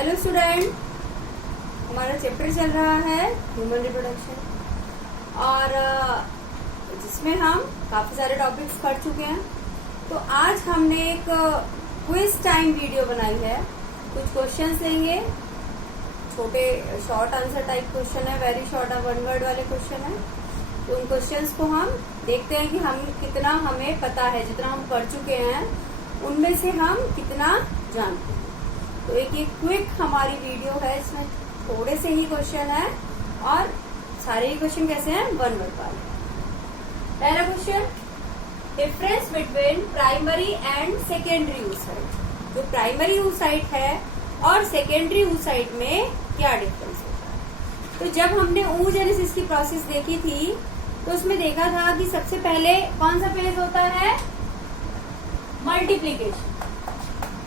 Hello student, हमारा chapter चल रहा है ह्यूमन रिप्रोडक्शन और जिसमें हम काफी सारे टॉपिक्स पढ़ चुके हैं। तो आज हमने एक क्विज टाइम वीडियो बनाई है। कुछ क्वेश्चंस लेंगे, छोटे शॉर्ट आंसर टाइप क्वेश्चन है, वेरी शॉर्ट 1 वर्ड वाले क्वेश्चन है। तो उन क्वेश्चंस को हम देखते हैं कि हम कितना हमें पता है, जितना हम पढ़ चुके हैं उनमें से हम कितना जानते हैं। तो एक क्विक हमारी वीडियो है, इसमें थोड़े से ही क्वेश्चन है और सारे ही क्वेश्चन कैसे हैं, 1 वर्ड वाले। पहला question, difference between primary and secondary oocyte। जो प्राइमरी oocyte है और सेकेंडरी oocyte में क्या डिफरेंस होता है। तो जब हमने oogenesis की प्रोसेस देखी थी तो उसमें देखा था कि सबसे पहले कौन सा फेज होता है, मल्टीप्लीकेशन।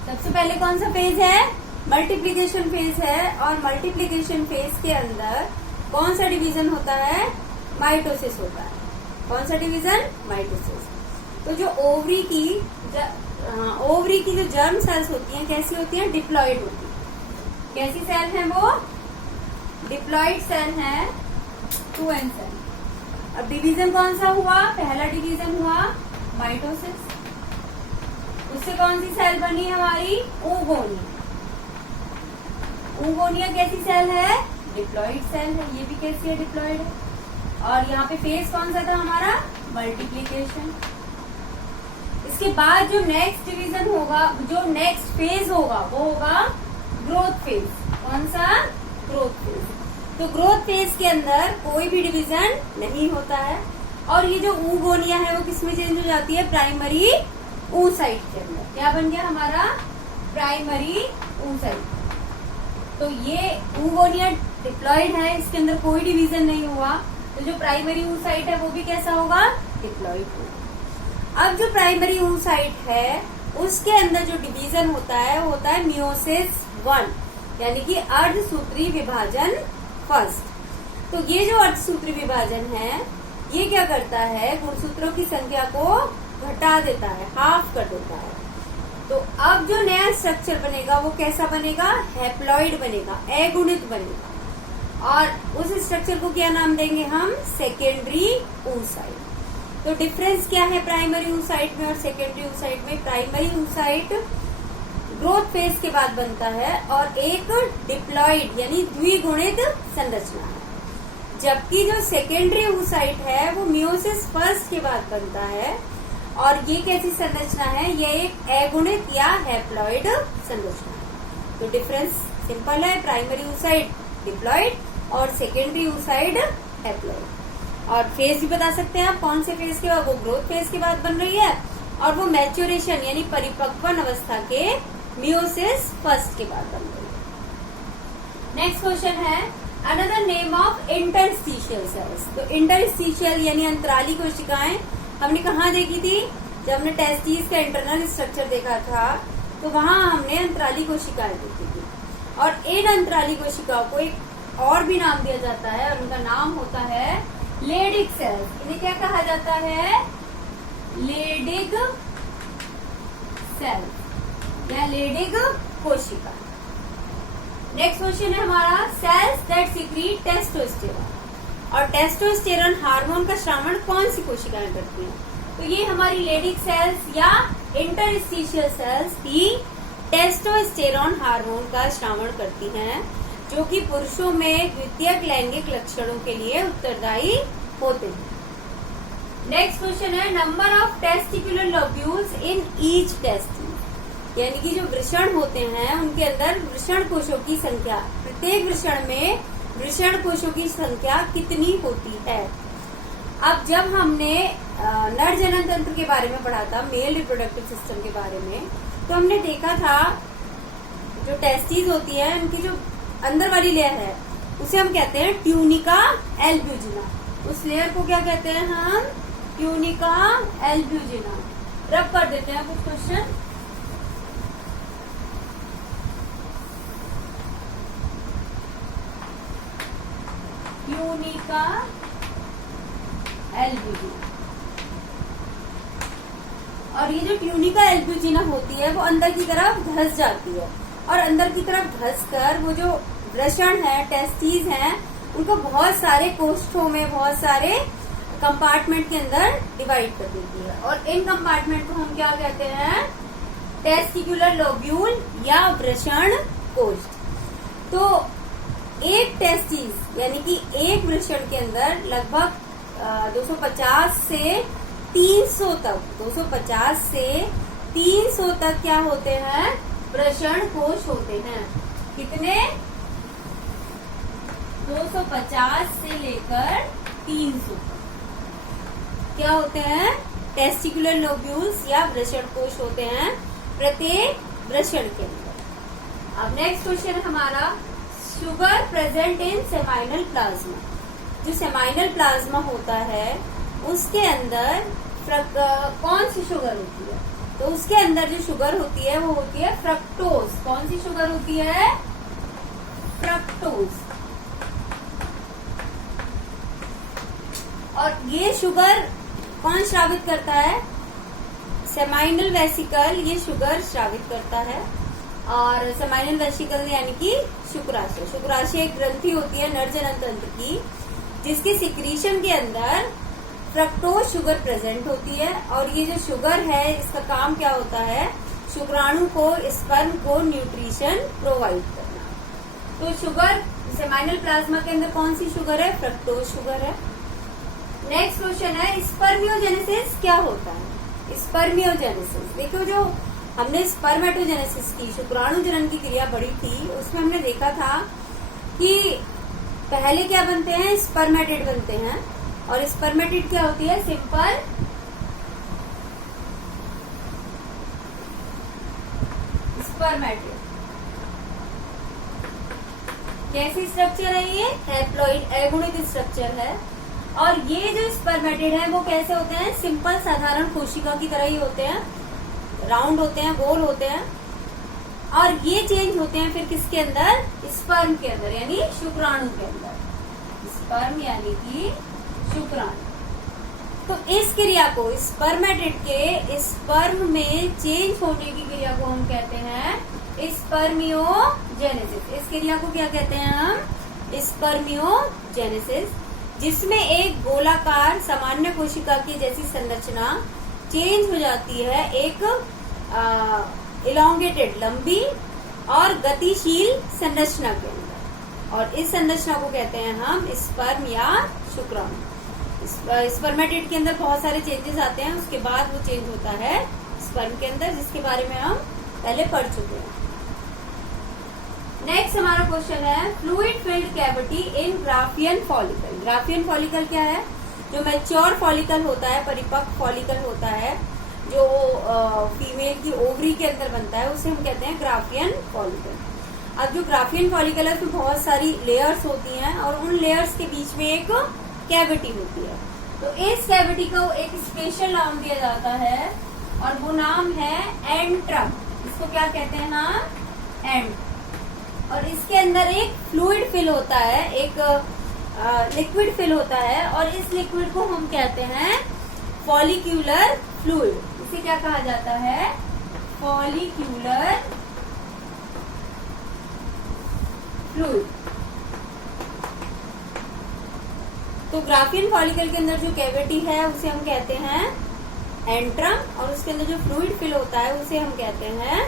सबसे पहले कौन सा फेज है, मल्टीप्लीकेशन फेज है। और मल्टीप्लीकेशन फेज के अंदर कौन सा डिवीजन होता है, माइटोसिस होता है। कौन सा डिवीजन, माइटोसिस। तो जो ओवरी की जो जर्म सेल्स होती हैं कैसी होती हैं, डिप्लॉइड होती है। कैसी सेल है वो, डिप्लॉइड सेल है, 2n सेल। अब डिवीजन कौन सा हुआ, पहला डिवीजन हुआ माइटोसिस। उससे कौन सी सेल बनी हमारी, oogonia। oogonia कैसी सेल है, डिप्लॉइड सेल है। ये भी कैसी है, डिप्लॉइड है। और यहाँ पे फेज कौन सा था हमारा, मल्टीप्लीकेशन। इसके बाद जो नेक्स्ट डिवीजन होगा, जो नेक्स्ट फेज होगा वो होगा ग्रोथ फेज। कौन सा, ग्रोथ फेज। तो ग्रोथ फेज के अंदर कोई भी डिवीजन नहीं होता है। और ये जो oogonia है वो किसमें चेंज हो जाती है, प्राइमरी oocyte के अंदर। क्या बन गया हमारा, प्राइमरी oocyte। तो ये oogonia डिप्लॉइड है, इसके अंदर कोई डिवीजन नहीं हुआ। तो जो प्राइमरी oocyte है वो भी कैसा होगा, डिप्लॉइड होगा। अब जो प्राइमरी oocyte है उसके अंदर जो डिवीजन होता है वो होता है मियोसिस 1, यानी कि अर्धसूत्री विभाजन फर्स्ट। तो ये जो अर्धसूत्री विभाजन है ये क्या करता है, गुणसूत्रों की संख्या को घटा देता है, हाफ कर देता है। तो अब जो नया स्ट्रक्चर बनेगा वो कैसा बनेगा, हैप्लॉइड बनेगा, अगुणित बनेगा। और उस स्ट्रक्चर को क्या नाम देंगे हम, सेकेंडरी oocyte। तो डिफरेंस क्या है प्राइमरी oocyte में और सेकेंडरी oocyte में। प्राइमरी oocyte ग्रोथ फेज के बाद बनता है और एक डिप्लॉइड यानी द्विगुणित संरचना है। जबकि जो सेकेंडरी oocyte है वो मियोसिस फर्स्ट के बाद बनता है और ये कैसी संरचना है, ये एक अगुणित या हैप्लॉइड संरचना है। तो डिफरेंस सिंपल है, प्राइमरी oocyte डिप्लॉइड और सेकेंडरी oocyte हैप्लॉइड। और फेज भी बता सकते हैं आप, कौन से फेज के बाद, वो ग्रोथ फेज के बाद बन रही है और वो मैच्योरेशन यानी परिपक्वन अवस्था के मियोसिस फर्स्ट के बाद बन रही है। नेक्स्ट क्वेश्चन है, another name of interstitial cells. तो इंटरस्टिशियल यानी अंतराली कोशिकाएं हमने कहाँ देखी थी, जब हमने टेस्टिस का इंटरनल स्ट्रक्चर देखा था तो वहां हमने अंतराली कोशिकाएं देखी थी। और इन अंतराली कोशिकाओं को एक और भी नाम दिया जाता है और उनका नाम होता है लेडिक सेल्स। इन्हें क्या कहा जाता है, लेडिक सेल या लेडिक कोशिका। नेक्स्ट क्वेश्चन है हमारा, सेल्स दैट सीक्रेट टेस्टोस्टेरॉन। और टेस्टोस्टेरॉन हार्मोन का श्रावण कौन सी कोशिकाएं करती हैं। तो ये हमारी लेडिक सेल्स या इंटरस्टिशियल सेल्स ही टेस्टोस्टेरॉन हार्मोन का श्रावण करती हैं, जो कि पुरुषों में द्वितीयक लैंगिक लक्षणों के लिए उत्तरदायी होते हैं। नेक्स्ट क्वेश्चन है, number of testicular lobules in each testis. यानी कि जो वृषण होते हैं उनके अंदर वृषण कोशों की संख्या, प्रत्येक वृषण में वृषण कोशों की संख्या कितनी होती है। अब जब हमने नर जनन तंत्र के बारे में पढ़ा था, मेल रिप्रोडक्टिव सिस्टम के बारे में, तो हमने देखा था जो टेस्टिस होती है उनकी जो अंदर वाली लेयर है उसे हम कहते हैं ट्यूनिका एल्ब्यूजिना। उस लेयर को क्या कहते हैं हम, ट्यूनिका एल्ब्यूजिना। रब कर देते हैं कुछ क्वेश्चन। ट्यूनिका एल्ब्यूजिना। और ये जो ट्यूनिका एल्ब्यूजिना होती है वो अंदर की तरफ धंस जाती है और अंदर की तरफ धंसकर वो जो वृषण है, टेस्टिस हैं, उनको बहुत सारे कोष्ठों में, बहुत सारे कंपार्टमेंट के अंदर डिवाइड कर देती है। और इन कंपार्टमेंट को हम क्या कहते हैं? टेस्टिकुलर लोब्यूल या वृषण कोष्ठ। तो एक टेस्टिस यानी कि एक वृषण के अंदर लगभग 250 से 300 तक, 250 से 300 तक क्या होते हैं? वृषण कोश होते हैं। कितने? 250 से लेकर 300 क्या होते हैं? टेस्टिकुलर लोब्यूल्स या वृषण कोश होते हैं प्रत्येक वृषण के अंदर। अब नेक्स्ट क्वेश्चन है हमारा, sugar present in seminal plasma. जो सेमाइनल प्लाज्मा होता है उसके अंदर कौन सी शुगर होती है? तो उसके अंदर जो शुगर होती है वो होती है फ्रक्टोज। कौन सी शुगर होती है? फ्रक्टोज। और ये शुगर कौन स्रावित करता है? सेमाइनल वेसिकल ये शुगर स्रावित करता है। और सेमाइनल वेसिकल यानी कि शुक्राशय। शुक्राशय एक ग्रंथि होती है नर जनन तंत्र की, जिसके सिक्रीशन के अंदर फ्रक्टोज शुगर प्रेजेंट होती है। और ये जो शुगर है इसका काम क्या होता है? शुक्राणु को, स्पर्म को न्यूट्रिशन प्रोवाइड करना। तो शुगर सेमाइनल प्लाज्मा के अंदर कौन सी शुगर है? फ्रक्टोज शुगर है। नेक्स्ट क्वेश्चन है, स्पर्मियोजेनेसिस क्या होता है? स्पर्मियोजेनेसिस देखो, जो हमने स्पर्मेटोजेनेसिस की, शुक्राणु जनन की क्रिया पढ़ी थी, उसमें हमने देखा था कि पहले क्या बनते हैं? स्पर्मेटिड बनते हैं। और स्पर्मेटिड क्या होती है? Simple spermatid. कैसी स्ट्रक्चर है ये? हैप्लॉइड, अगुणित स्ट्रक्चर है। और ये जो स्पर्मेटिड है वो कैसे होते हैं? सिंपल साधारण कोशिका की तरह ही होते हैं, राउंड होते हैं, गोल होते हैं। और ये चेंज होते हैं फिर किसके अंदर? स्पर्म के अंदर, यानी शुक्राणु के अंदर। स्पर्म यानी कि शुक्राणु। तो इस क्रिया को, स्पर्मेटिड के स्पर्म में चेंज होने की क्रिया को हम कहते हैं स्पर्मियोजेनेसिस। इस क्रिया को क्या कहते हैं हम? स्पर्मियोजेनेसिस। जिसमें एक गोलाकार सामान्य कोशिका की जैसी संरचना चेंज हो जाती है एक इलोंगेटेड, लंबी और गतिशील संरचना के अंदर। और इस संरचना को कहते हैं हम स्पर्म या शुक्राणु। स्पर्मेटिड के अंदर बहुत सारे चेंजेस आते हैं, उसके बाद वो चेंज होता है स्पर्म के अंदर, जिसके बारे में हम पहले पढ़ चुके हैं। नेक्स्ट हमारा क्वेश्चन है, fluid filled cavity in Graafian follicle. Graafian follicle क्या है? जो मैच्योर फॉलिकल होता है, परिपक्व फॉलिकल होता है, जो फीमेल की ओवरी के अंदर बनता है, उसे हम कहते हैं ग्राफियन फॉलिकल। अब जो ग्राफियन फॉलिकल है उसमें बहुत सारी लेयर्स होती हैं और उन लेयर्स के बीच में एक कैविटी होती है। तो इस कैविटी को एक स्पेशल नाम दिया जाता है और वो नाम है एंट्रम। इसको क्या कहते हैं? हाँ, एंड। और इसके अंदर एक फ्लूइड फिल होता है, एक लिक्विड फिल होता है, और इस लिक्विड को हम कहते हैं फॉलिक्यूलर फ्लूइड। इसे क्या कहा जाता है? Follicular fluid. तो ग्राफियन फॉलिकल के अंदर जो कैविटी है उसे हम कहते हैं एंट्रम, और उसके अंदर जो फ्लूइड फिल होता है उसे हम कहते हैं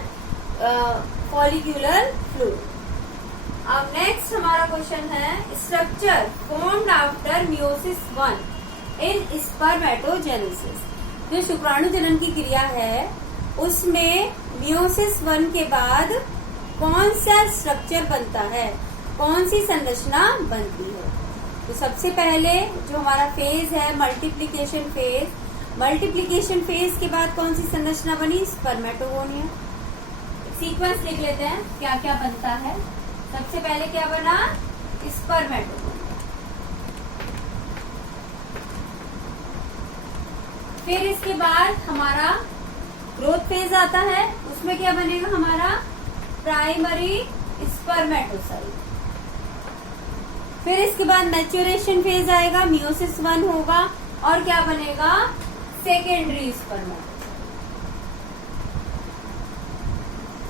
फॉलिक्यूलर फ्लूइड। अब नेक्स्ट हमारा क्वेश्चन है, स्ट्रक्चर फॉर्म्ड आफ्टर मियोसिस 1 इन स्पर्मेटोजेनेसिस। जो शुक्राणु जनन की क्रिया है उसमें मियोसिस 1 के बाद कौन सा स्ट्रक्चर बनता है, कौन सी संरचना बनती है? तो सबसे पहले जो हमारा फेज है मल्टीप्लिकेशन फेज, मल्टीप्लिकेशन फेज के बाद कौन सी संरचना बनी? स्पर्मेटोगोनिया। सीक्वेंस लिख लेते हैं क्या क्या बनता है। सबसे पहले क्या बना? स्पर्मेटोगोनिया। फिर इसके बाद हमारा ग्रोथ फेज आता है, उसमें क्या बनेगा हमारा? Primary spermatocyte. फिर इसके बाद मैच्योरेशन फेज आएगा, मियोसिस 1 होगा, और क्या बनेगा? Secondary spermatocyte.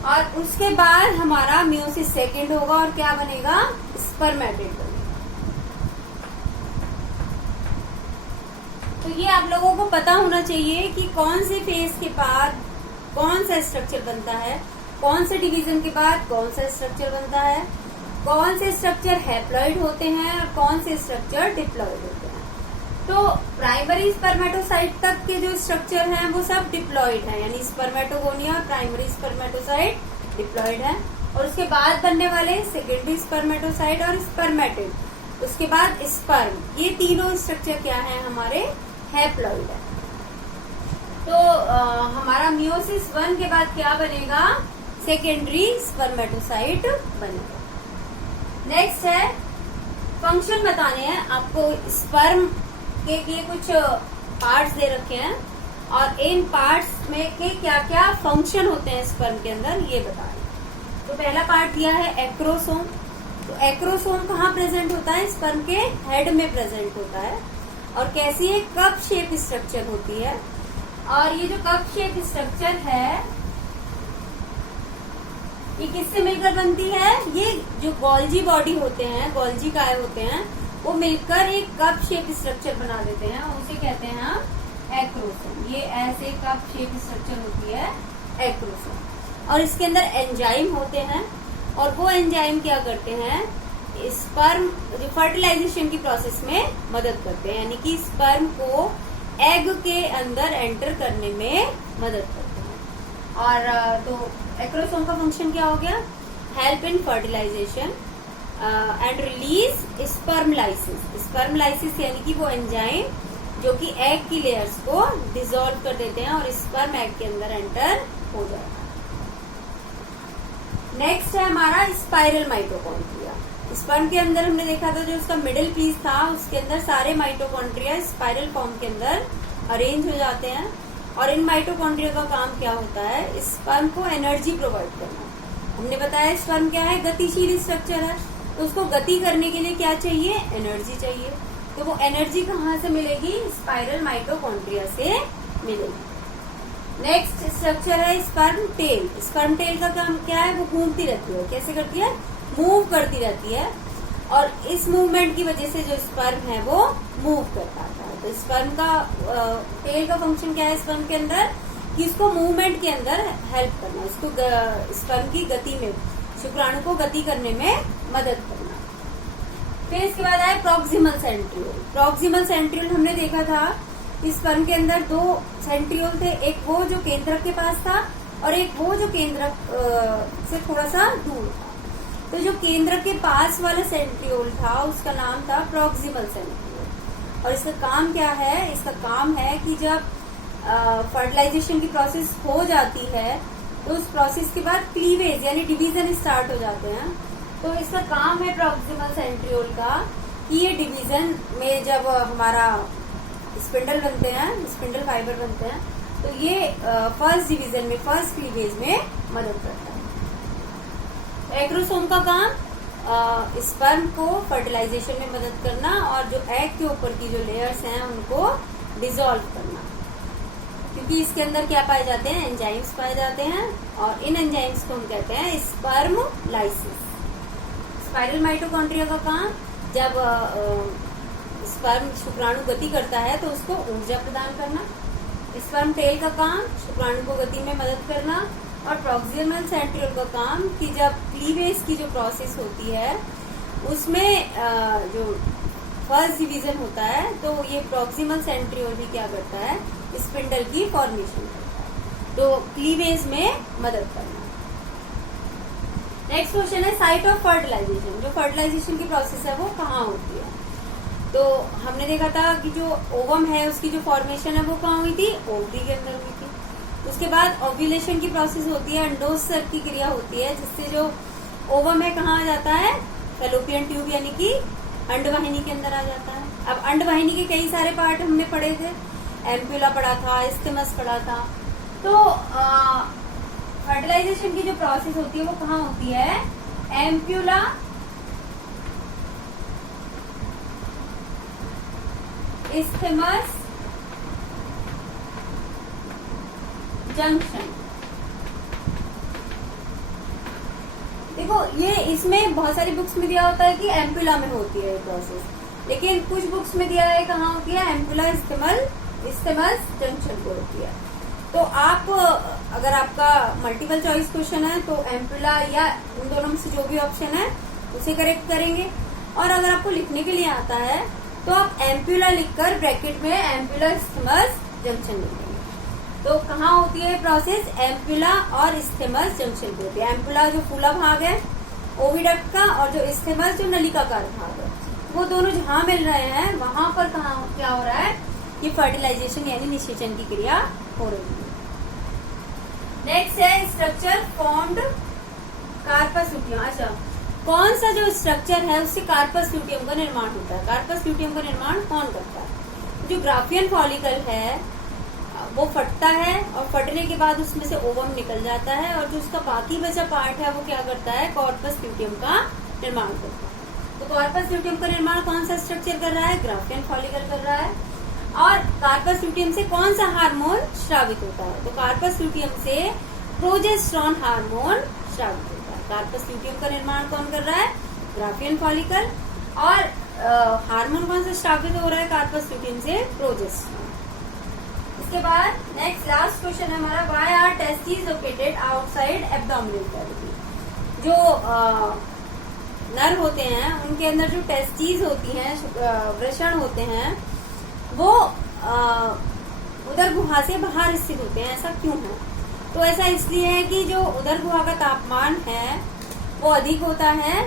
और उसके बाद हमारा मियोसिस सेकेंड होगा और क्या बनेगा, स्पर्मेटिड बनेगा। तो ये आप लोगों को पता होना चाहिए कि कौन से फेज के बाद कौन सा स्ट्रक्चर बनता है, कौन से डिवीजन के बाद कौन सा स्ट्रक्चर बनता है, कौन से स्ट्रक्चर हैप्लॉइड होते हैं और कौन से स्ट्रक्चर डिप्लॉइड होते हैं। तो प्राइमरी स्पर्मेटोसाइट तक के जो स्ट्रक्चर हैं वो सब डिप्लॉइड हैं, यानी स्पर्मेटोगोनिया प्राइमरी स्पर्मेटोसाइट डिप्लॉइड है। और उसके बाद बनने वाले सेकेंडरी स्पर्मेटोसाइट और स्पर्मेटिड, उसके बाद स्पर्म, ये तीनों स्ट्रक्चर क्या है, हमारे हैप्लॉइड है। तो हमारा मियोसिस 1 के बाद क्या बनेगा, सेकेंडरी स्पर्मेटोसाइट बनेगा। नेक्स्ट है फंक्शन बताने हैं आपको। स्पर्म के कुछ पार्ट्स दे रखे हैं और इन पार्ट्स में के क्या क्या फंक्शन होते हैं स्पर्म के अंदर, ये बता रहे। तो पहला पार्ट दिया है एक्रोसोम। तो एक्रोसोम कहाँ प्रेजेंट होता है, स्पर्म के हेड में प्रेजेंट होता है। और कैसी है, कप शेप स्ट्रक्चर होती है। और ये जो कप शेप स्ट्रक्चर है ये किससे मिलकर बनती है, ये जो गोल्जी बॉडी होते हैं, गोल्जी काय होते हैं, वो मिलकर एक कप शेप स्ट्रक्चर बना देते हैं और उसे कहते हैं हम एक्रोसोम। ये ऐसे कप शेप स्ट्रक्चर होती है एक्रोसोम। और इसके अंदर एंजाइम होते हैं और वो एंजाइम क्या करते हैं, स्पर्म जो फर्टिलाइजेशन की प्रोसेस में मदद करते हैं, यानी कि स्पर्म को एग के अंदर एंटर करने में मदद करते हैं। और तो एक्रोसोम का फंक्शन क्या हो गया, help in fertilization and release spermlysins. Spermlysins यानी कि वो एंजाइम जो कि एग की लेयर्स को डिसॉल्व कर देते हैं और स्पर्म एग के अंदर एंटर हो जाता है। नेक्स्ट है हमारा स्पाइरल माइटोकॉन्ड्रिया। स्पर्म के अंदर हमने देखा था जो उसका मिडिल पीस था उसके अंदर सारे माइटोकॉन्ड्रिया स्पाइरल फॉर्म के अंदर अरेंज हो जाते हैं। और इन माइटोकॉन्ड्रिया का काम क्या होता है, स्पर्म को एनर्जी प्रोवाइड करना। हमने बताया स्पर्म क्या है, गतिशील स्ट्रक्चर है, तो उसको गति करने के लिए क्या चाहिए, एनर्जी चाहिए। तो वो एनर्जी कहाँ से मिलेगी, स्पाइरल माइटोकॉन्ड्रिया से मिलेगी। नेक्स्ट स्ट्रक्चर है स्पर्म टेल। स्पर्म टेल का काम क्या है, वो घूमती रहती है। कैसे करती है, मूव करती रहती है। और इस मूवमेंट की वजह से जो स्पर्म है वो मूव कर पाता है। तो स्पर्म का टेल का फंक्शन क्या है स्पर्म के अंदर, कि इसको मूवमेंट के अंदर हेल्प करना, इसको स्पर्म की गति में, शुक्राणु को गति करने में मदद करना। फिर इसके बाद आया प्रॉक्सिमल सेंट्रियोल। प्रॉक्सिमल सेंट्रियोल हमने देखा था कि स्पर्म के अंदर 2 सेंट्रियोल थे, एक वो जो केंद्रक के पास था और एक वो जो केंद्रक से थोड़ा सा दूर था। तो जो केंद्र के पास वाला सेंट्रियोल था उसका नाम था प्रॉक्सिमल सेंट्रियोल। और इसका काम क्या है, इसका काम है कि जब फर्टिलाइजेशन की प्रोसेस हो जाती है तो उस प्रोसेस के बाद क्लीवेज यानी डिवीजन स्टार्ट हो जाते हैं। तो इसका काम है प्रॉक्सिमल सेंट्रियोल का कि ये डिवीजन में जब हमारा स्पिंडल बनते हैं, स्पिंडल फाइबर बनते हैं, तो ये फर्स्ट डिवीजन में, फर्स्ट क्लीवेज में मदद करता है। एक्रोसोम का काम स्पर्म को फर्टिलाइजेशन में मदद करना और जो एग के ऊपर की जो लेयर्स हैं उनको डिसॉल्व करना, क्योंकि इसके अंदर क्या पाए जाते हैं, एंजाइम्स पाए जाते हैं और इन एंजाइम्स को हम कहते हैं स्पर्मलाइसिस। स्पाइरल माइटोकॉन्ड्रिया का काम, जब स्पर्म शुक्राणु गति करता है तो उसको ऊर्जा प्रदान करना। स्पर्म टेल का काम शुक्राणु को गति में मदद करना। और प्रॉक्सिमल सेंट्रियोल का काम कि जब क्लीवेज की जो प्रोसेस होती है उसमें जो फर्स्ट डिवीजन होता है तो ये प्रॉक्सिमल सेंट्रियोल भी क्या करता है, स्पिंडल की फॉर्मेशन करता है, तो क्लीवेज में मदद करना। नेक्स्ट क्वेश्चन है साइट ऑफ फर्टिलाइजेशन। जो फर्टिलाइजेशन की प्रोसेस है वो कहाँ होती है, तो हमने देखा था कि जो ओवम है उसकी जो फॉर्मेशन है वो कहाँ हुई थी, ओवरी के अंदर हुई थी। उसके बाद ओव्यूलेशन की प्रोसेस होती है, अंडोत्सर्ग की क्रिया होती है, जिससे जो ओवम है कहाँ आ जाता है, फैलोपियन ट्यूब यानी कि अंडवाहिनी के अंदर आ जाता है। अब अंडवाहिनी के कई सारे पार्ट हमने पढ़े थे, एम्प्यूला पढ़ा था, इस्थिमस पढ़ा था। तो फर्टिलाइजेशन की जो प्रोसेस होती है वो कहाँ होती है, एम्प्यूला, इस्थिमस जंक्शन। देखो ये इसमें बहुत सारी बुक्स में दिया होता है कि एम्पुला में होती है ये प्रोसेस, लेकिन कुछ बुक्स में दिया है कहाँ होती है, एम्पुला इस्तेमस जंक्शन को होती है। तो आप अगर आपका मल्टीपल चॉइस क्वेश्चन है तो एम्पुला या उन दोनों में से जो भी ऑप्शन है उसे करेक्ट करेंगे। और अगर आपको लिखने के लिए आता है तो आप एम्पुला लिखकर ब्रैकेट में एम्पुला इस्तेमस जंक्शन लिखेंगे। तो कहाँ होती है प्रोसेस, एम्पुला और इस्तेमस जंक्शन पे होती है। एम्पुला जो फूला भाग है ओविडक्ट का, और जो इस्तेमस जो नलिकाकार भाग है, वो दोनों जहाँ मिल रहे हैं वहां पर कहाँ क्या हो रहा है, ये फर्टिलाइजेशन यानी निषेचन की क्रिया हो रही है। नेक्स्ट है स्ट्रक्चर फॉर्म्ड कार्पस लुटियम। अच्छा, कौन सा जो स्ट्रक्चर है उससे कार्पस लुटियम का निर्माण होता है? कार्पस लुटियम का निर्माण कौन करता है? जो ग्राफियन फॉलिकल है वो फटता है और फटने के बाद उसमें से ओवम निकल जाता है, और जो उसका बाकी बचा पार्ट है वो क्या करता है, कॉर्पस ल्यूटियम का निर्माण करता है। तो कॉर्पस ल्यूटियम का निर्माण कौन सा स्ट्रक्चर कर रहा है, ग्राफियन फॉलिकल कर रहा है। और कार्पस ल्यूटियम से कौन सा हार्मोन स्रावित होता है? तो कार्पस ल्यूटियम से प्रोजेस्टेरोन हार्मोन स्रावित होता है। कार्पस ल्यूटियम का निर्माण कौन कर रहा है, ग्राफियन फॉलिकल। और हार्मोन कौन सा स्रावित हो रहा है कार्पस ल्यूटियम से, प्रोजेस्टेरोन। इसके बाद नेक्स्ट लास्ट क्वेश्चन है हमारा, why are testis located outside abdominal cavity. जो नर होते हैं उनके अंदर जो टेस्टिस होती हैं, वृषण होते हैं, वो उदर गुहा से बाहर स्थित होते हैं। ऐसा क्यों है? तो ऐसा इसलिए है कि जो उदर गुहा का तापमान है वो अधिक होता है,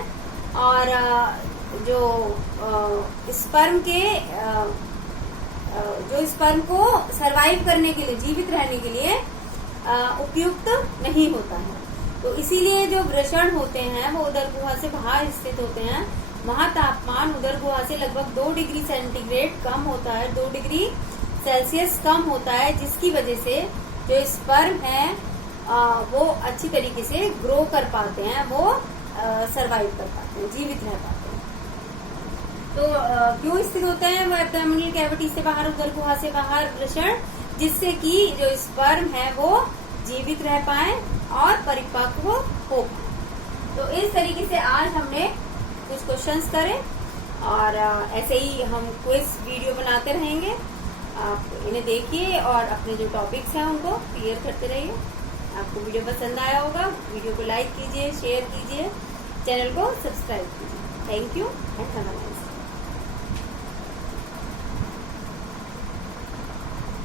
और जो स्पर्म के जो स्पर्म को सरवाइव करने के लिए, जीवित रहने के लिए उपयुक्त नहीं होता है। तो इसीलिए जो वृषण होते हैं वो उदर गुहा से बाहर स्थित होते हैं। वहाँ तापमान उदर गुहा से लगभग 2 डिग्री सेंटीग्रेड कम होता है, 2 डिग्री सेल्सियस कम होता है, जिसकी वजह से जो स्पर्म है वो अच्छी तरीके से ग्रो कर पाते हैं, वो सरवाइव कर पाते हैं, जीवित रह पाते हैं। तो क्यों स्थित होते हैं वो एब्डोमिनल कैविटी से बाहर, उदर गुहा से बाहर वृषण, जिससे कि जो स्पर्म है वो जीवित रह पाए और परिपक्व हो पाए। तो इस तरीके से आज हमने कुछ क्वेश्चंस करे, और ऐसे ही हम क्विज वीडियो बनाते रहेंगे। आप इन्हें देखिए और अपने जो टॉपिक्स हैं उनको क्लियर करते रहिए। आपको वीडियो पसंद आया होगा, वीडियो को लाइक कीजिए, शेयर कीजिए, चैनल को सब्सक्राइब कीजिए। Thank you and have a nice day.